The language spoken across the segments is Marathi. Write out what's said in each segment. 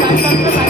চাষবাস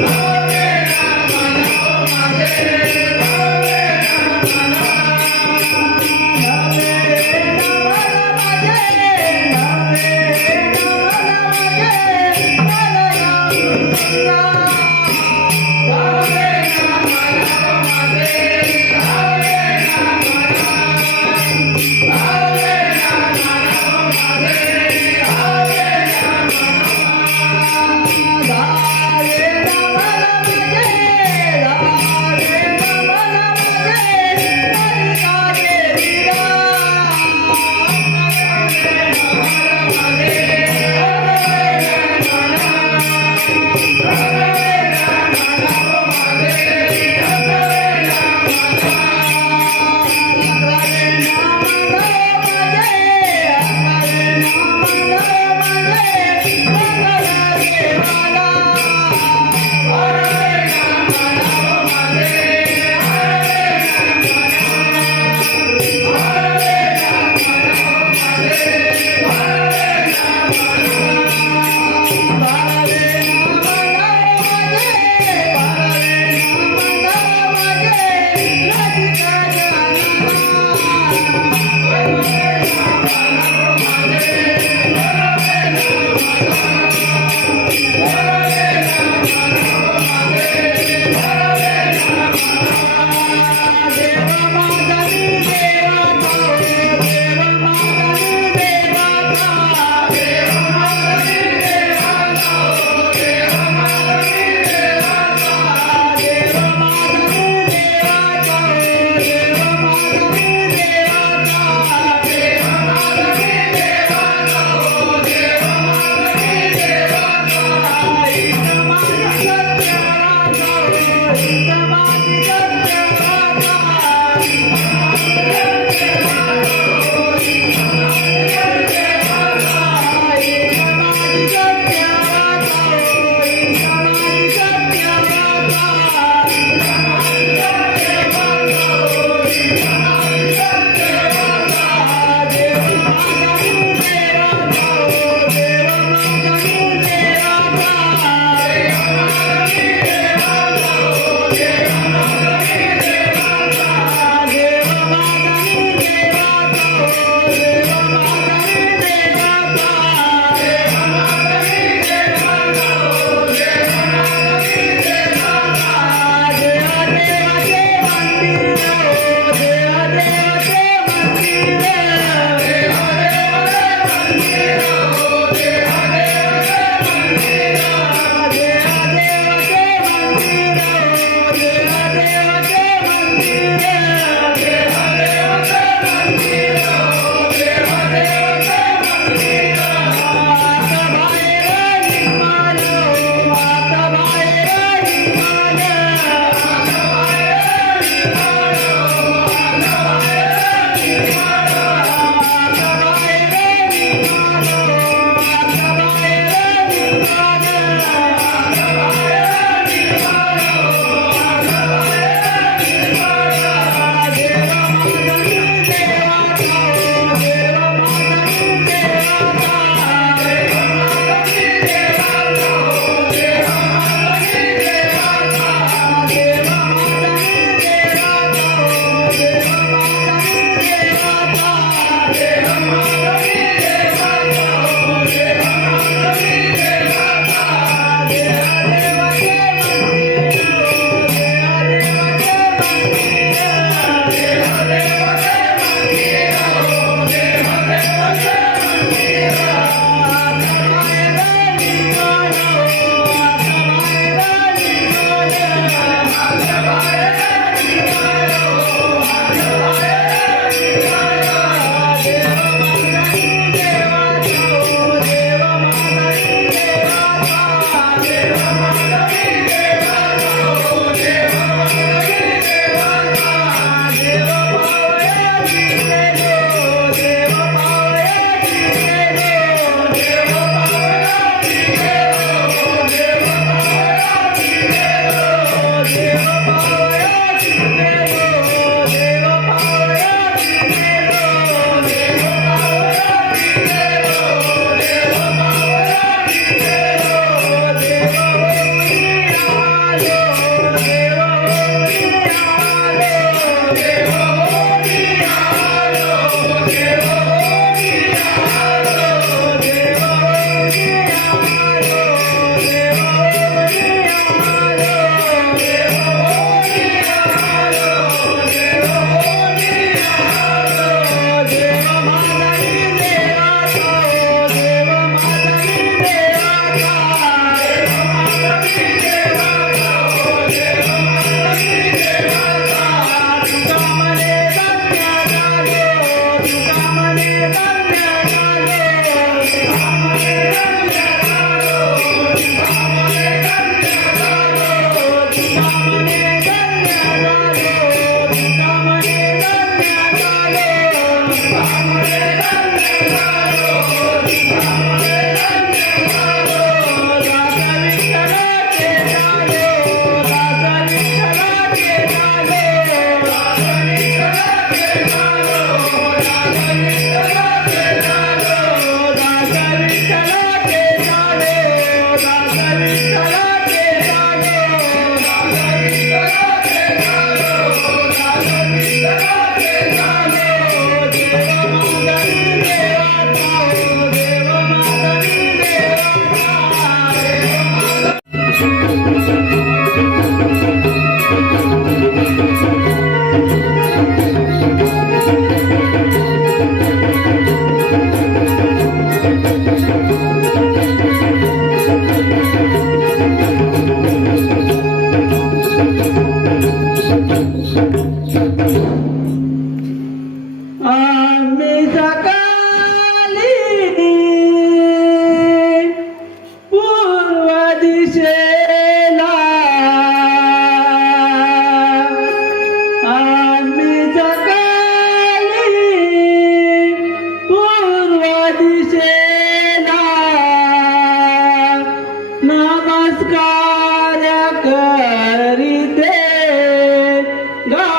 Yeah.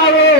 হবে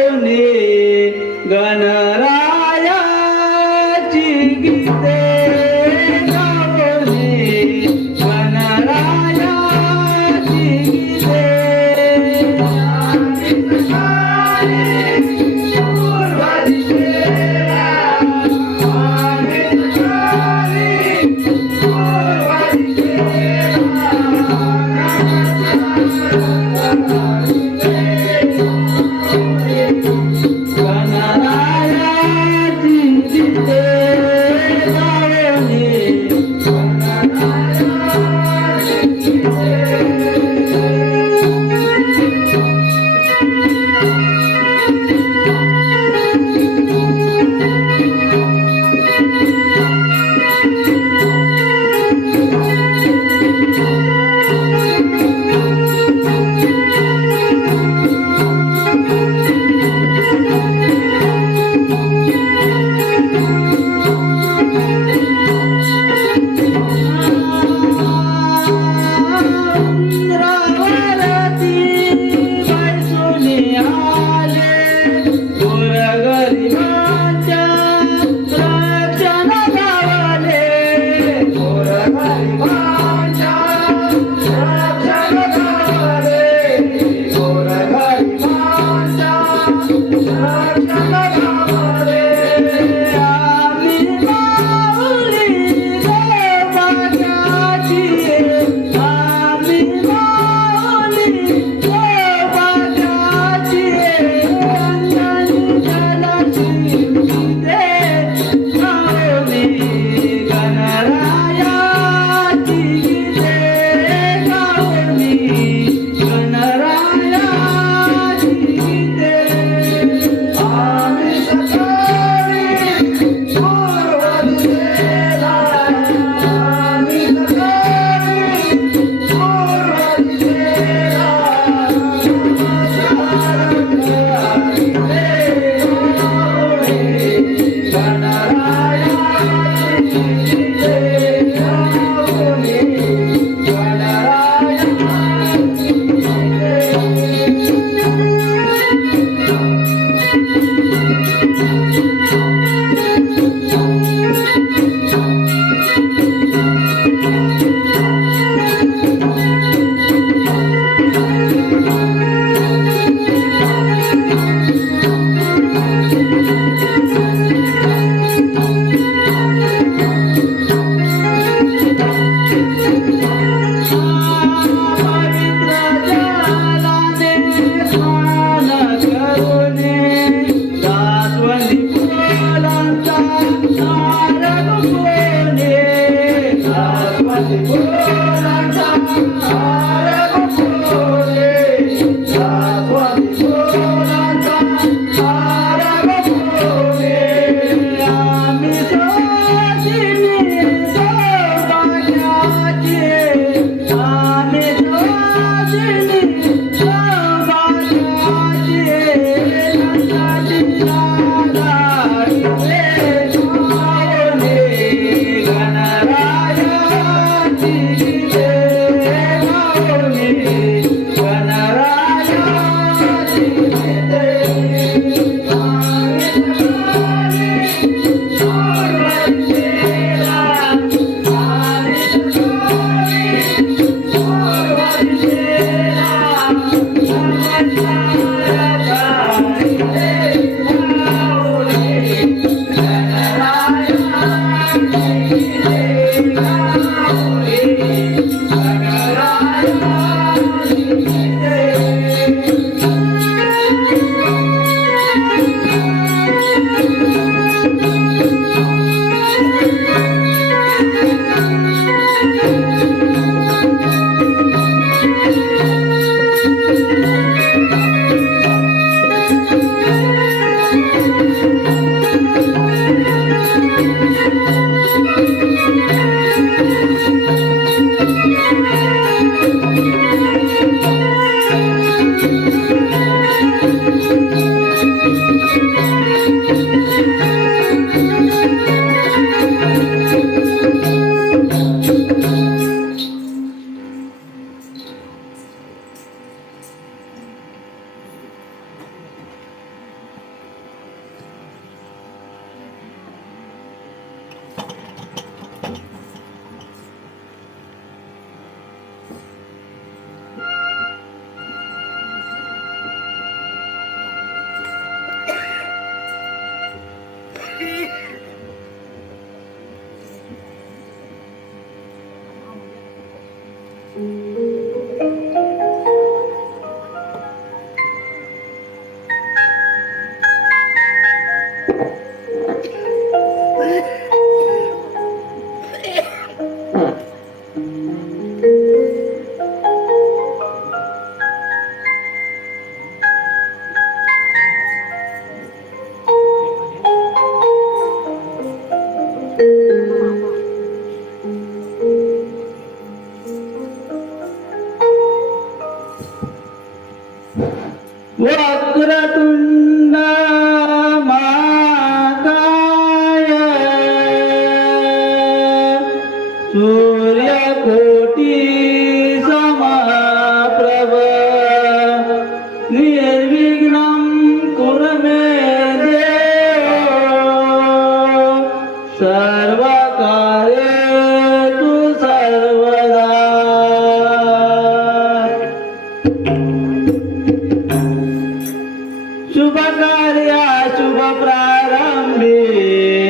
शुभ कार्या शुभ प्रारंभी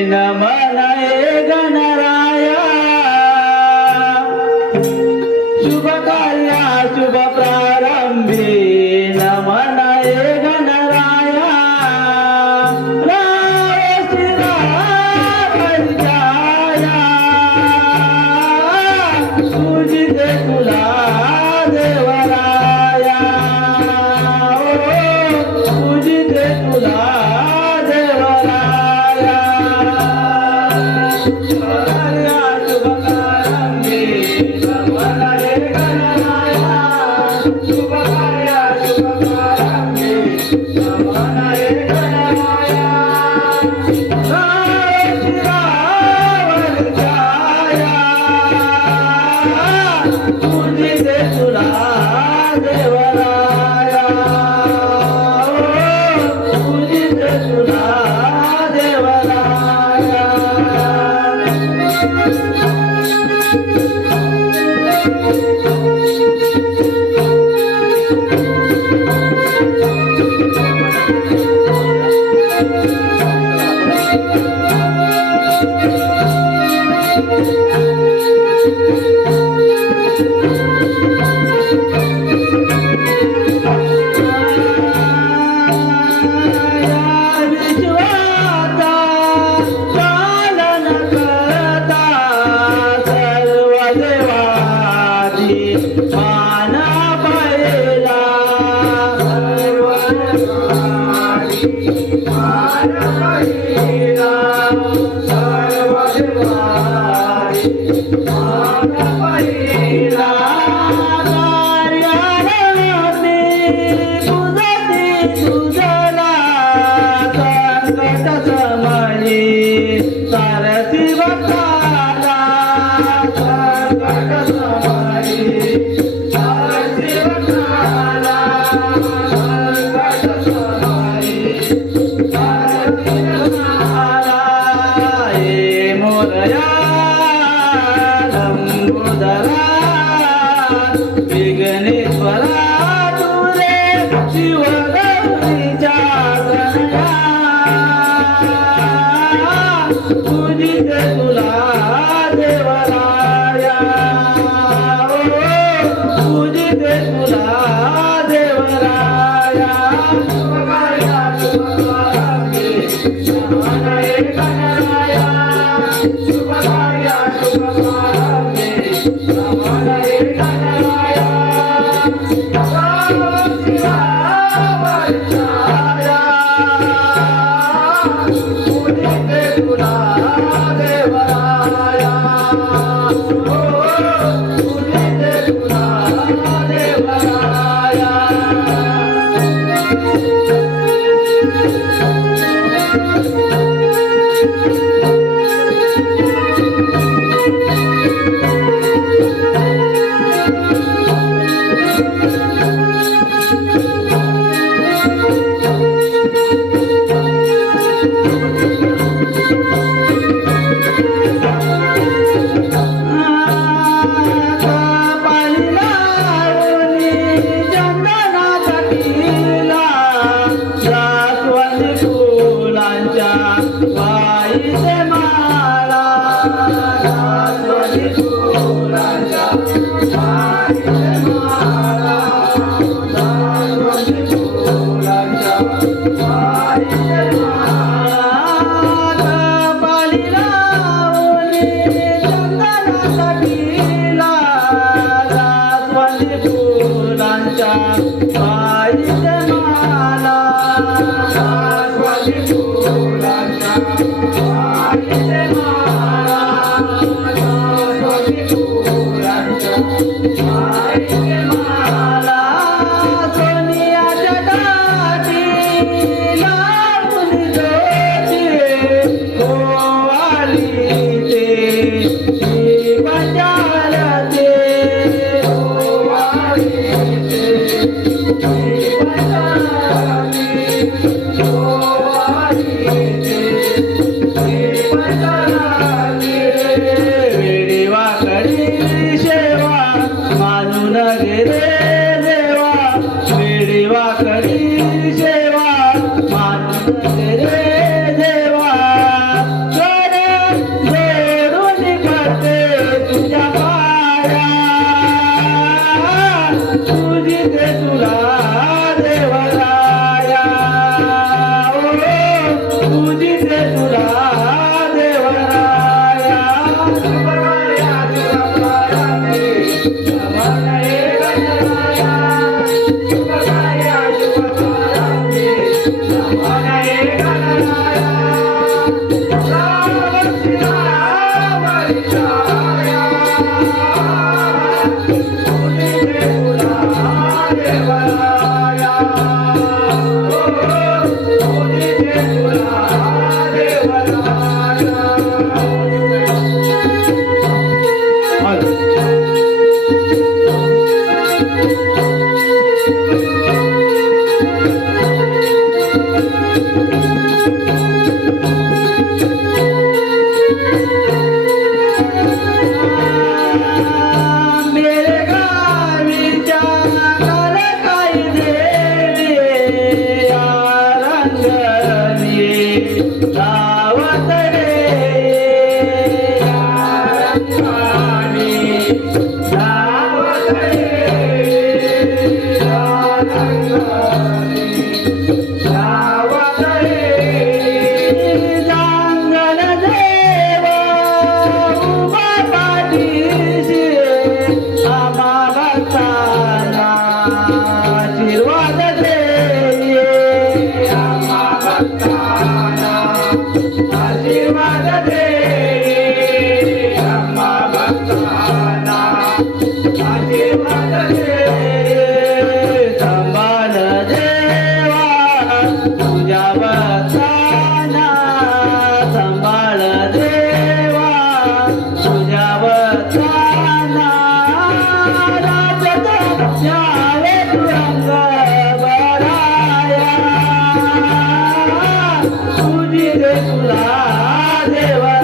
नमः। Yeah.